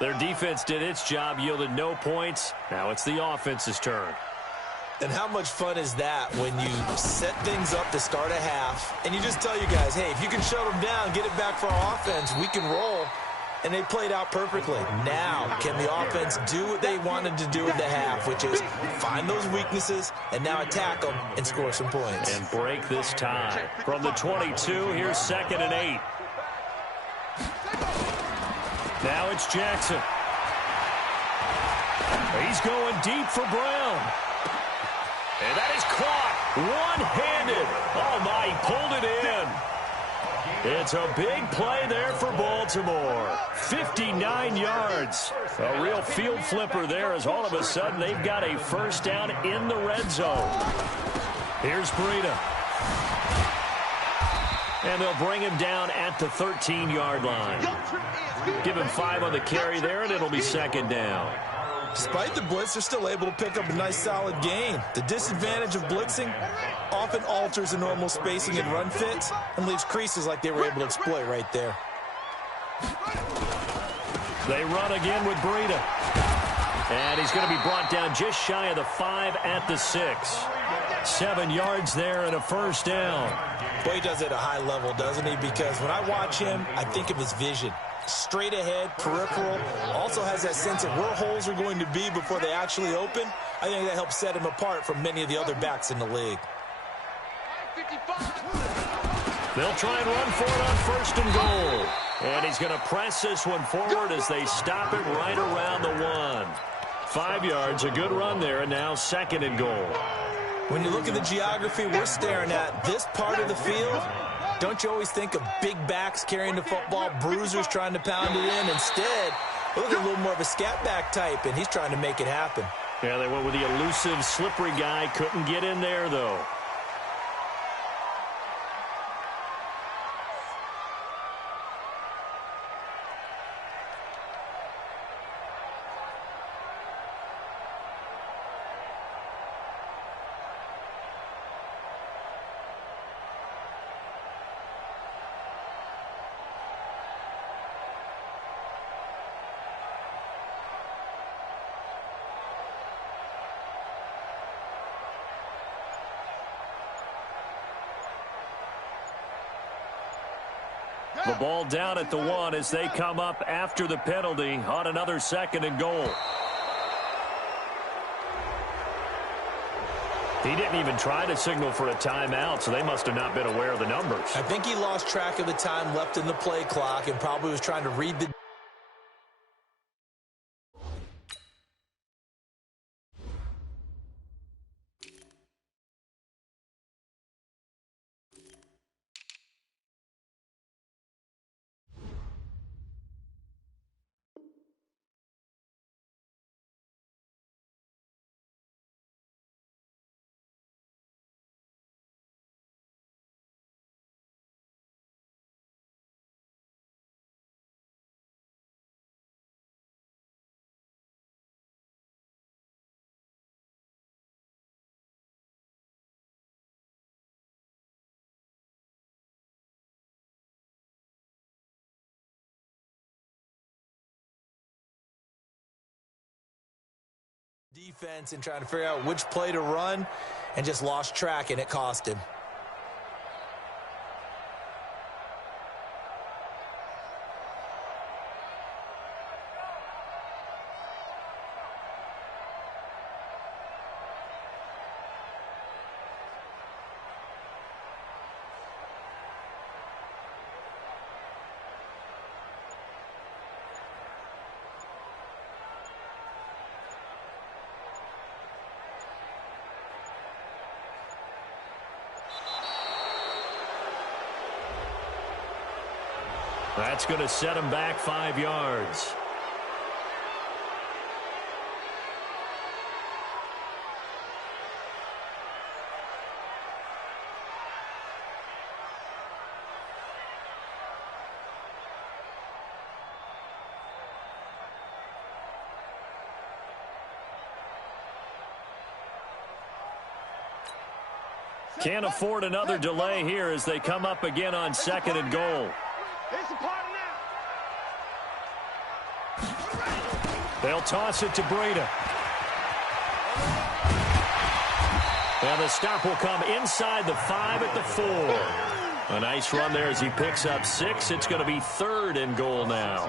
Their defense did its job, yielded no points. Now it's the offense's turn. And how much fun is that when you set things up to start a half, and you just tell you guys, hey, if you can shut them down, get it back for our offense, we can roll. And they played out perfectly. Now, can the offense do what they wanted to do in the half, which is find those weaknesses and now attack them and score some points. And break this tie. From the 22, here's 2nd and 8. Now it's Jackson. He's going deep for Brown. And that is caught one-handed. Oh, my, he pulled it in. It's a big play there for Baltimore. 59 yards. A real field flipper there as all of a sudden they've got a first down in the red zone. Here's Breida. And they'll bring him down at the 13-yard line. Give him 5 on the carry there, and it'll be 2nd down. Despite the blitz, they're still able to pick up a nice, solid gain. The disadvantage of blitzing often alters the normal spacing and run fits and leaves creases like they were able to exploit right there. They run again with Breida. And he's going to be brought down just shy of the 5 at the 6. 7 yards there and a first down. Boy, he does it at a high level, doesn't he? Because when I watch him, I think of his vision. Straight ahead, peripheral, also has that sense of where holes are going to be before they actually open. I think that helps set him apart from many of the other backs in the league. They'll try and run for it on 1st and goal. And he's going to press this one forward as they stop it right around the 1. 5 yards, a good run there, and now 2nd and goal. When you look at the geography we're staring at, this part of the field, don't you always think of big backs carrying the football, bruisers trying to pound it in? Instead, look at a little more of a scat back type, and he's trying to make it happen. Yeah, they went with the elusive, slippery guy. Couldn't get in there, though. The ball down at the 1 as they come up after the penalty on another 2nd and goal. He didn't even try to signal for a timeout, so they must have not been aware of the numbers. I think he lost track of the time left in the play clock and probably was trying to read the... defense and trying to figure out which play to run and just lost track, and it cost him. That's going to set him back 5 yards. Can't afford another delay here as they come up again on 2nd and goal. It's a party now. They'll toss it to Breida. And the stop will come inside the 5 at the 4. A nice run there as he picks up 6. It's going to be 3rd and goal now.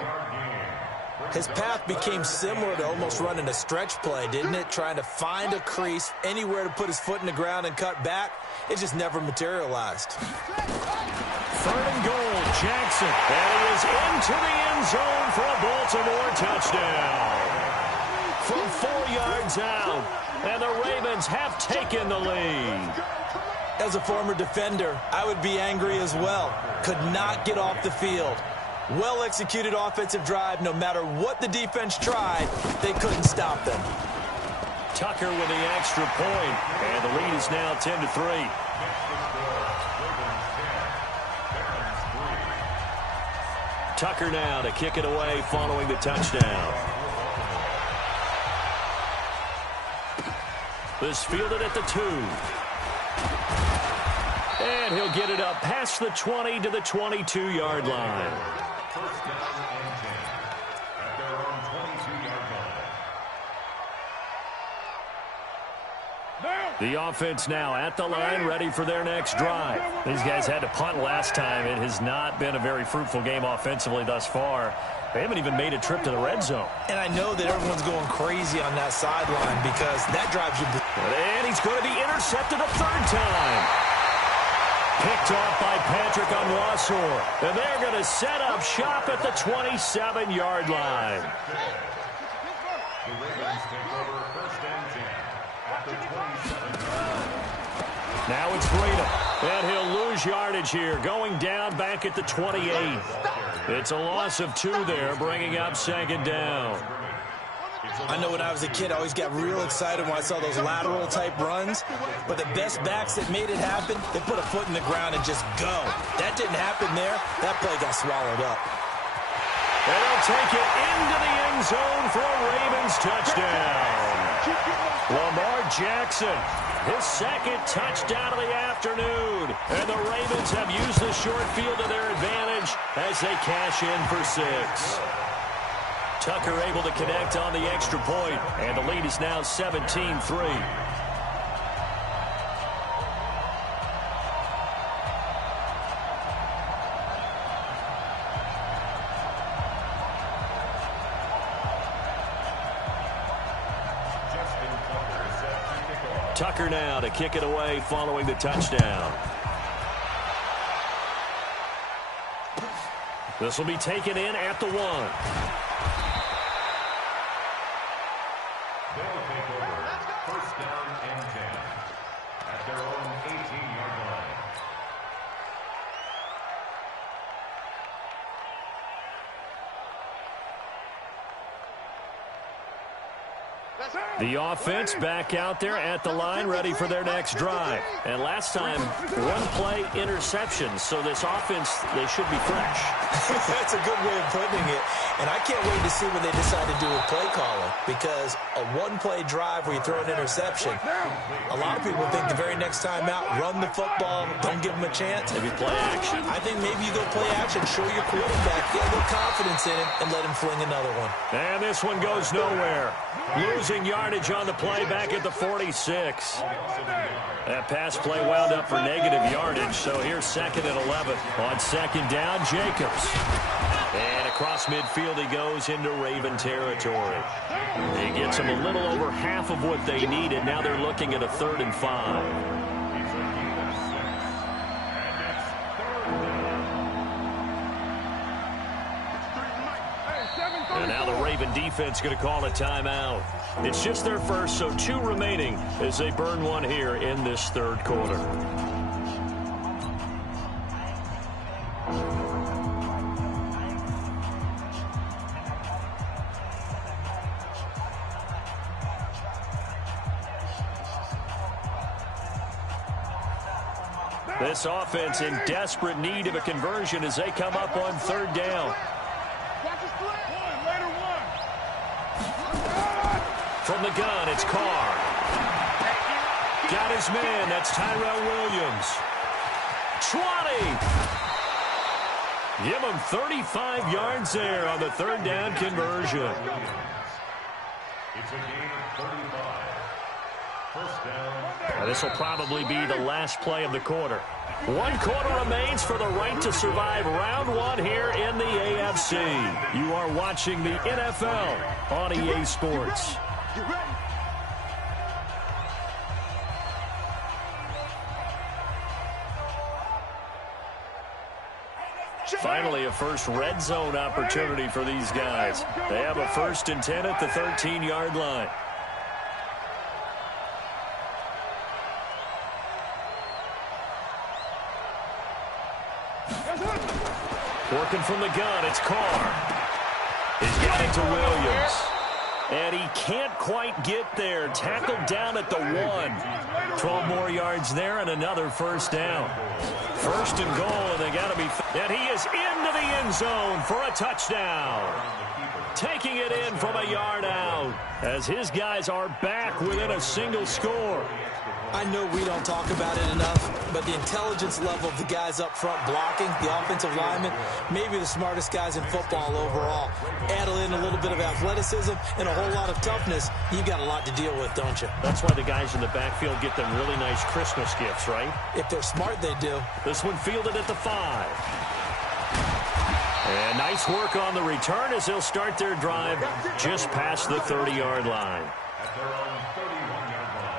His path became similar to almost running a stretch play, didn't it? Trying to find a crease, anywhere to put his foot in the ground and cut back. It just never materialized. 3rd and goal, Jackson. And he is into the end zone for a Baltimore touchdown. From 4 yards out, and the Ravens have taken the lead. As a former defender, I would be angry as well. Could not get off the field. Well-executed offensive drive. No matter what the defense tried, they couldn't stop them. Tucker with the extra point, and the lead is now 10-3. Tucker now to kick it away following the touchdown. This fielded at the 2. And he'll get it up past the 20 to the 22-yard line. First down and 10 at their own 22-yard line. The offense now at the line, ready for their next drive. These guys had to punt last time. It has not been a very fruitful game offensively thus far. They haven't even made a trip to the red zone. And I know that everyone's going crazy on that sideline because that drives you. And he's going to be intercepted a 3rd time. Picked off by Patrick Onwuasor. And they're going to set up shop at the 27-yard line. The Ravens take over first and 10 at the 27-yard line. Now it's Breida. And he'll lose yardage here, going down back at the 28. It's a loss of 2 there, bringing up 2nd down. I know when I was a kid, I always got real excited when I saw those lateral-type runs. But the best backs that made it happen, they put a foot in the ground and just go. That didn't happen there. That play got swallowed up. And they'll take it into the end zone for a Ravens touchdown. Lamar Jackson, his 2nd touchdown of the afternoon. And the Ravens have used the short field to their advantage as they cash in for 6. Tucker able to connect on the extra point, and the lead is now 17-3. Tucker now to kick it away following the touchdown. This will be taken in at the 1. They'll take over first down and 10 at their own 18-yard line. The offense back out there at the line, ready for their next drive. And last time, 1-play interception. So this offense, they should be fresh. That's a good way of putting it. And I can't wait to see when they decide to do a play calling, because a 1-play drive where you throw an interception, a lot of people think the very next time out, run the football, don't give them a chance. Maybe play action. I think maybe you go play action, show your quarterback, get a little confidence in him, and let him fling another one. And this one goes nowhere. Losing yardage on the play back at the 46. That pass play wound up for negative yardage, so here's 2nd and 11. On 2nd down, Jacobs. And across midfield he goes into Raven territory. He gets them a little over half of what they needed. Now they're looking at a 3rd and 5. And now the Raven defense going to call a timeout. It's just their first, so 2 remaining as they burn one here in this 3rd quarter. This offense in desperate need of a conversion as they come up on 3rd down. From the gun, it's Carr. Got his man. That's Tyrell Williams. 20. Give him 35 yards there on the 3rd down conversion. It's a gain of 35. First down. Now, this will probably be the last play of the quarter. 1 quarter remains for the right to survive round 1 here in the AFC. You are watching the NFL on EA Sports. Get ready. Finally, a first red zone opportunity for these guys. They have a 1st and 10 at the 13-yard line. Working from the gun, it's Carr. He's got it to Williams. And he can't quite get there. Tackled down at the 1. 12 more yards there and another first down. 1st and goal, and they got to be... And he is into the end zone for a touchdown. Taking it in from a yard out as his guys are back within a single score. I know we don't talk about it enough, but the intelligence level of the guys up front blocking, the offensive linemen, maybe the smartest guys in football overall. Add in a little bit of athleticism and a whole lot of toughness, you got a lot to deal with, don't you? That's why the guys in the backfield get them really nice Christmas gifts, right? If they're smart, they do. This one fielded at the 5. And nice work on the return as they'll start their drive just past the 30-yard line. At their own 31-yard line.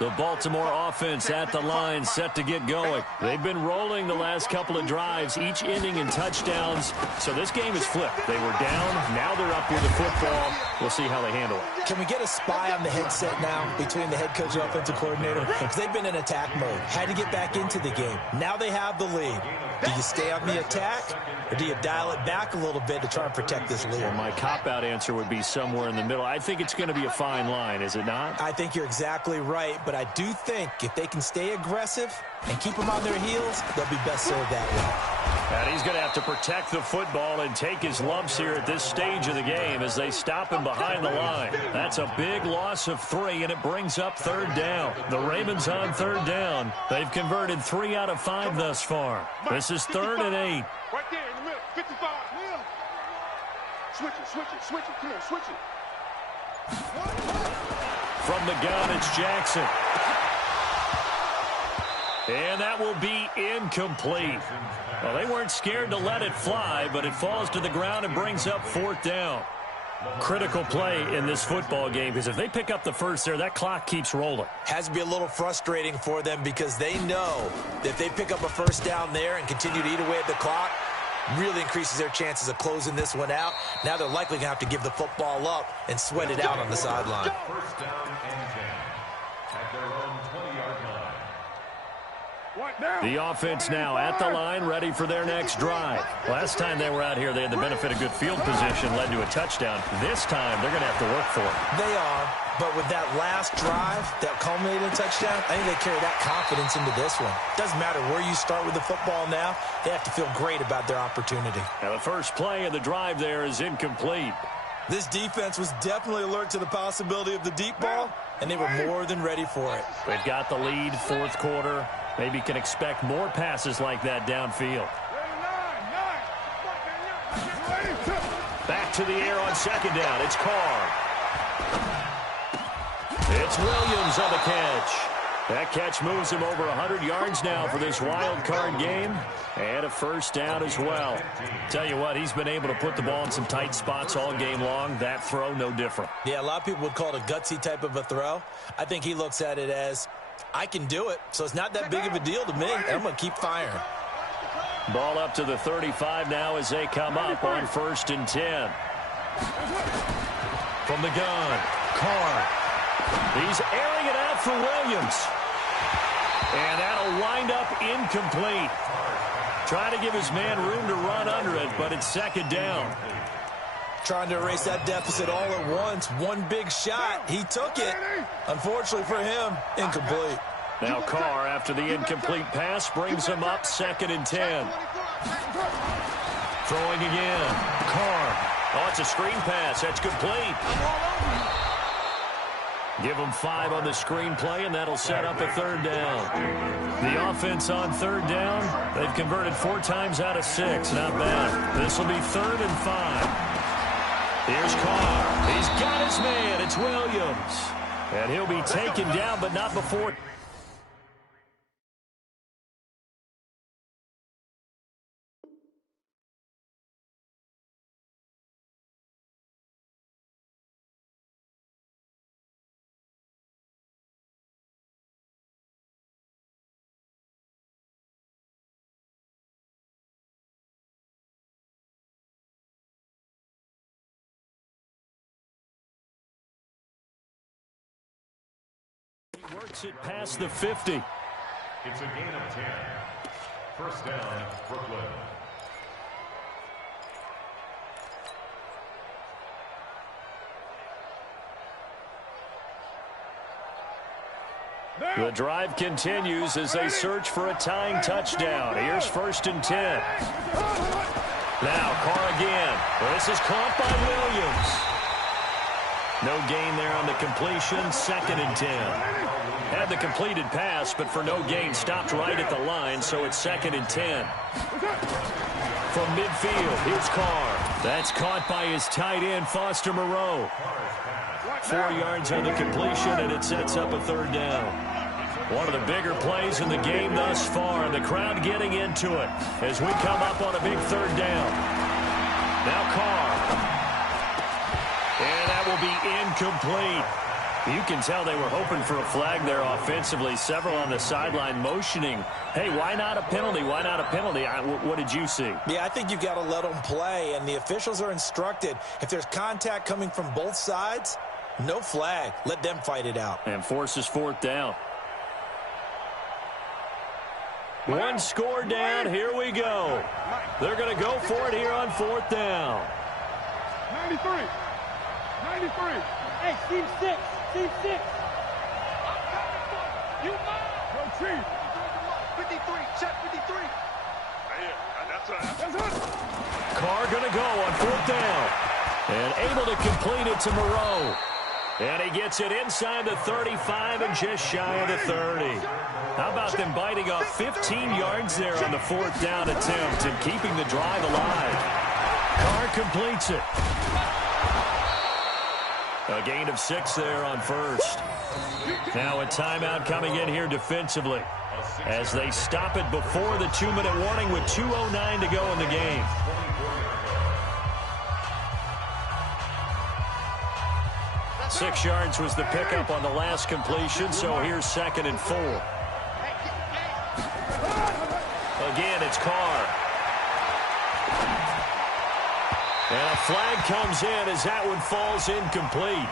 The Baltimore offense at the line, set to get going. They've been rolling the last couple of drives, each ending in touchdowns. So this game is flipped. They were down, now they're up with the football. We'll see how they handle it. Can we get a spy on the headset now between the head coach and offensive coordinator? Because they've been in attack mode. Had to get back into the game. Now they have the lead. Do you stay on the attack, or do you dial it back a little bit to try and protect this lead? Well, my cop-out answer would be somewhere in the middle. I think it's going to be a fine line, is it not? I think you're exactly right, but I do think if they can stay aggressive and keep them on their heels, they'll be best served that way. And he's going to have to protect the football and take his lumps here at this stage of the game as they stop him behind the line. That's a big loss of 3, and it brings up 3rd down. The Ravens on 3rd down. They've converted 3 out of 5 thus far. This is 3rd and 8. Right there in the middle. 55. Switch it. Come on, switch it. From the gun, it's Jackson. And that will be incomplete. Well, they weren't scared to let it fly, but it falls to the ground and brings up 4th down. Critical play in this football game, because if they pick up the first there, that clock keeps rolling. Has to be a little frustrating for them because they know that if they pick up a first down there and continue to eat away at the clock, really increases their chances of closing this one out. Now they're likely going to have to give the football up and sweat it out on the sideline. First down and 10. At their own 20-yard line. The offense now at the line, ready for their next drive. Last time they were out here, they had the benefit of good field position, led to a touchdown. This time, they're going to have to work for it. They are, but with that last drive that culminated in a touchdown, I think they carry that confidence into this one. Doesn't matter where you start with the football now, they have to feel great about their opportunity. Now, the first play of the drive there is incomplete. This defense was definitely alert to the possibility of the deep ball, and they were more than ready for it. They've got the lead, 4th quarter. Maybe can expect more passes like that downfield. Back to the air on 2nd down. It's Carr. It's Williams on the catch. That catch moves him over 100 yards now for this wild card game. And a first down as well. Tell you what, he's been able to put the ball in some tight spots all game long. That throw, no different. Yeah, a lot of people would call it a gutsy type of a throw. I think he looks at it as, I can do it, so it's not that big of a deal to me. I'm going to keep firing. Ball up to the 35 now as they come up on 1st and 10. From the gun, Carr. He's airing it out for Williams. And that'll wind up incomplete. Trying to give his man room to run under it, but it's 2nd down. Trying to erase that deficit all at once. One big shot. He took it. Unfortunately for him, incomplete. Now Carr, after the incomplete pass, brings him up 2nd and 10. Throwing again. Carr. Oh, it's a screen pass. That's complete. Give them 5 on the screen play, and that'll set up a 3rd down. The offense on 3rd down, they've converted 4 times out of 6. Not bad. This will be 3rd and 5. Here's Carr. He's got his man. It's Williams. And he'll be taken down, but not before. He works it past the 50. It's a gain of 10. First down, Brooklyn. The drive continues as they search for a tying touchdown. Here's 1st and 10. Now Carr again. This is caught by Williams. No gain there on the completion. 2nd and 10. Had the completed pass, but for no gain, stopped right at the line, so it's 2nd and 10. From midfield, here's Carr. That's caught by his tight end, Foster Moreau. 4 yards on the completion, and it sets up a 3rd down. One of the bigger plays in the game thus far, and the crowd getting into it as we come up on a big 3rd down. Now Carr. And that will be incomplete. You can tell they were hoping for a flag there offensively. Several on the sideline motioning, hey, why not a penalty? Why not a penalty? What did you see? Yeah, I think you've got to let them play, and the officials are instructed. If there's contact coming from both sides, no flag. Let them fight it out. And forces 4th down. One score down. Here we go. They're going to go for it here on 4th down. 93. 93. Hey, team 6. Team 6. You go team. 53. Check 53. That's it. Carr going to go on 4th down. And able to complete it to Moreau. And he gets it inside the 35 and just shy of the 30. How about them biting off 15 yards there on the 4th down attempt and keeping the drive alive? Carr completes it. A gain of 6 there on 1st. Now a timeout coming in here defensively as they stop it before the 2-minute warning with 2:09 to go in the game. Six yards was the pickup on the last completion, so here's 2nd and 4. Again, it's Carr. And a flag comes in as that one falls incomplete.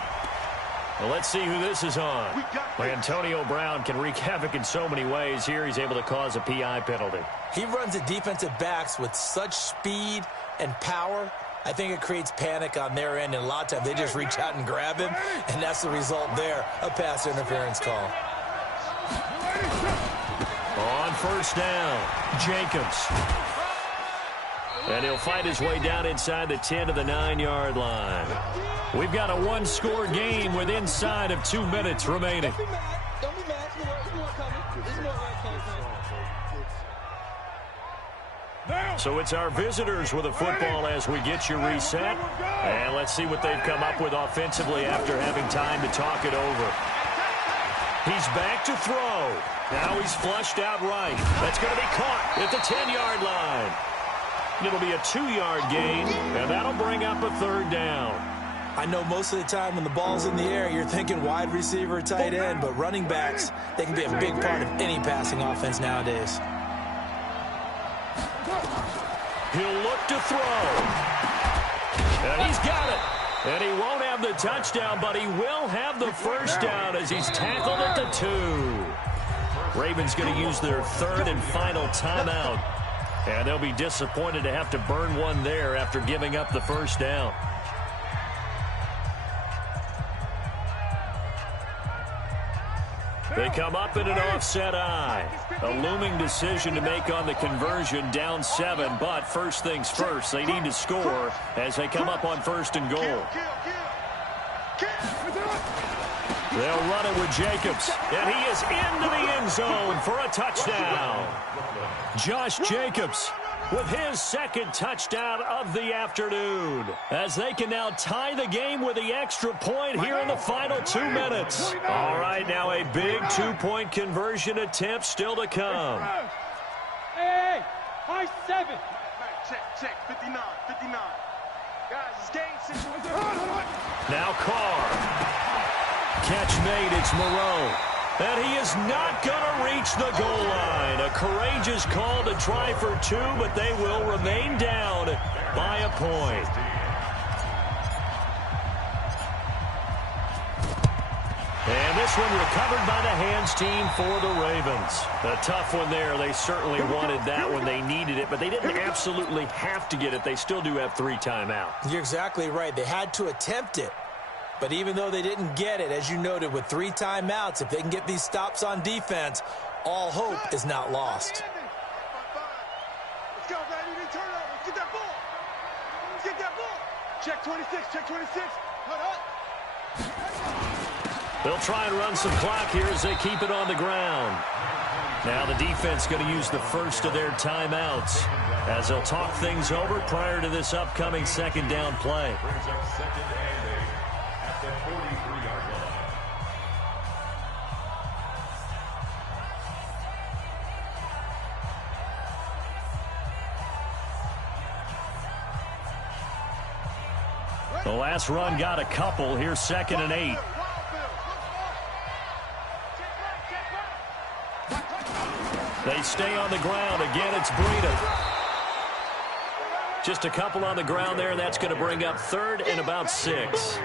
Well, let's see who this is on. Antonio Brown can wreak havoc in so many ways. Here he's able to cause a PI penalty. He runs the defensive backs with such speed and power. I think it creates panic on their end, and a lot of times they just reach out and grab him, and that's the result there, a pass interference call. On 1st down, Jacobs. And he'll fight his way down inside the 10 to the 9-yard line. We've got a one-score game with inside of 2 minutes remaining. So it's our visitors with a football as we get you reset. And let's see what they've come up with offensively after having time to talk it over. He's back to throw. Now he's flushed out right. That's going to be caught at the 10-yard line. It'll be a 2-yard gain, and that'll bring up a 3rd down. I know most of the time when the ball's in the air, you're thinking wide receiver, tight end, but running backs, they can be a big part of any passing offense nowadays. He'll look to throw. And he's got it. And he won't have the touchdown, but he will have the 1st down as he's tackled at the 2. Ravens going to use their 3rd and final timeout. And they'll be disappointed to have to burn one there after giving up the 1st down. They come up in an offset eye. A looming decision to make on the conversion, down 7. But first things first, they need to score as they come up on 1st and goal. They'll run it with Jacobs. And he is into the end zone for a touchdown. Josh Jacobs with his second touchdown of the afternoon, as they can now tie the game with the extra point here in the final 2 minutes. All right, now a big two-point conversion attempt still to come. Hey, high 7. Check, 59. Guys, it's game situation. Now Carr. Catch made, it's Moreau. And he is not going to reach the goal line. A courageous call to try for 2, but they will remain down by a point. And this one recovered by the hands team for the Ravens. A tough one there. They certainly wanted that when they needed it, but they didn't absolutely have to get it. They still do have 3 timeouts. You're exactly right. They had to attempt it. But even though they didn't get it, as you noted, with 3 timeouts, if they can get these stops on defense, all hope is not lost. Let's go, man. You need turnover. Let's get that ball. Let's get that ball. Check 26. Hold up. They'll try and run some clock here as they keep it on the ground. Now the defense going to use the first of their timeouts as they'll talk things over prior to this upcoming second down play. Brings up second and 8 at the 43-yard line. The last run got a couple. Here's second and 8. They stay on the ground. Again, it's Breida. Just a couple on the ground there. That's going to bring up 3rd and about 6.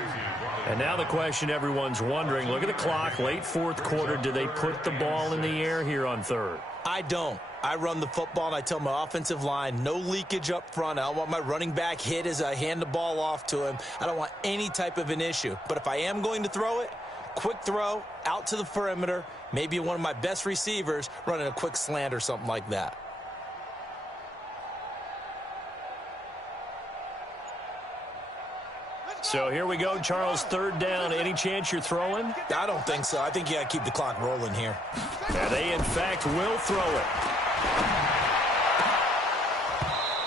And now the question everyone's wondering, look at the clock, late 4th quarter. Do they put the ball in the air here on 3rd? I don't. I run the football, and I tell my offensive line, no leakage up front. I don't want my running back hit as I hand the ball off to him. I don't want any type of an issue. But if I am going to throw it, quick throw, out to the perimeter, maybe one of my best receivers running a quick slant or something like that. So here we go, Charles, 3rd down. Any chance you're throwing? I don't think so. I think you got to keep the clock rolling here. And they, in fact, will throw it.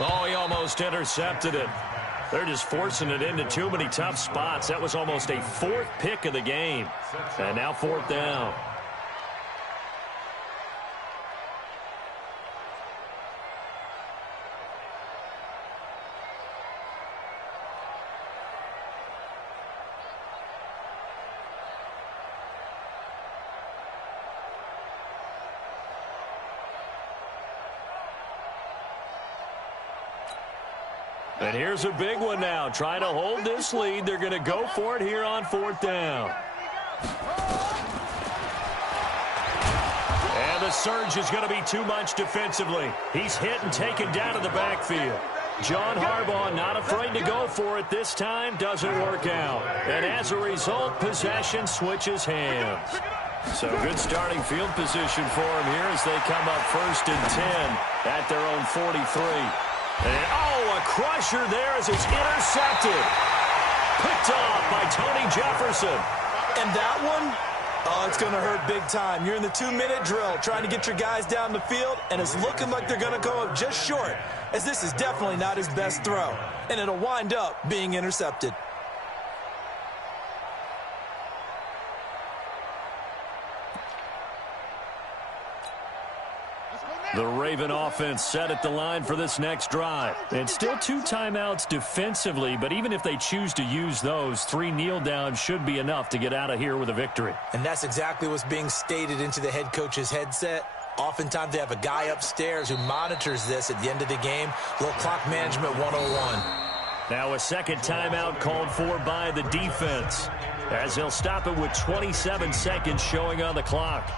Oh, he almost intercepted it. They're just forcing it into too many tough spots. That was almost a 4th pick of the game. And now 4th down. And here's a big one now. Trying to hold this lead. They're going to go for it here on 4th down. And the surge is going to be too much defensively. He's hit and taken down to the backfield. John Harbaugh not afraid to go for it this time. Doesn't work out. And as a result, possession switches hands. So good starting field position for him here as they come up 1st and 10 at their own 43. And, oh, a crusher there as it's intercepted. Picked off by Tony Jefferson. And that one, oh, it's going to hurt big time. You're in the 2-minute drill trying to get your guys down the field, and it's looking like they're going to go up just short, as this is definitely not his best throw. And it'll wind up being intercepted. The Raven offense set at the line for this next drive. And still 2 timeouts defensively, but even if they choose to use those, 3 kneel downs should be enough to get out of here with a victory. And that's exactly what's being stated into the head coach's headset. Oftentimes they have a guy upstairs who monitors this at the end of the game. Little clock management 101. Now a second timeout called for by the defense, as they'll stop it with 27 seconds showing on the clock.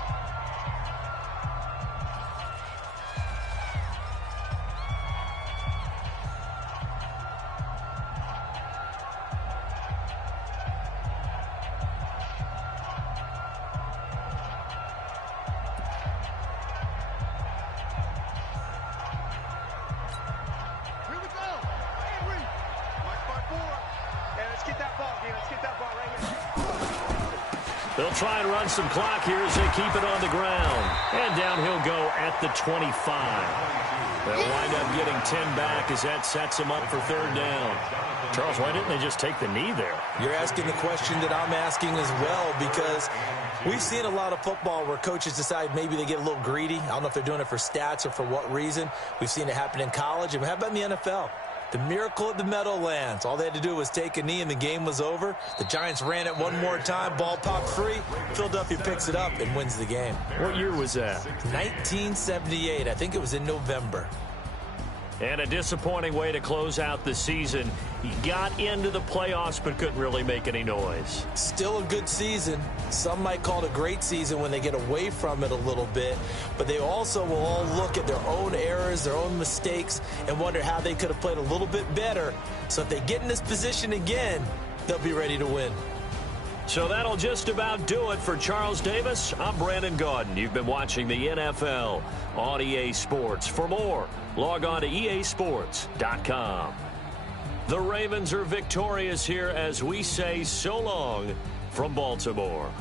They'll try and run some clock here as they keep it on the ground. And down he'll go at the 25. They'll wind up getting 10 back as that sets them up for third down. Charles, why didn't they just take the knee there? You're asking the question that I'm asking as well, because we've seen a lot of football where coaches decide maybe they get a little greedy. I don't know if they're doing it for stats or for what reason. We've seen it happen in college. And how about in the NFL? The miracle at the Meadowlands. All they had to do was take a knee and the game was over. The Giants ran it one more time. Ball popped free. Philadelphia picks it up and wins the game. What year was that? 1978. I think it was in November. And a disappointing way to close out the season. He got into the playoffs but couldn't really make any noise. Still a good season. Some might call it a great season when they get away from it a little bit. But they also will all look at their own errors, their own mistakes, and wonder how they could have played a little bit better. So if they get in this position again, they'll be ready to win. So that'll just about do it for Charles Davis. I'm Brandon Gaudin. You've been watching the NFL on EA Sports. For more, log on to easports.com. The Ravens are victorious here as we say so long from Baltimore.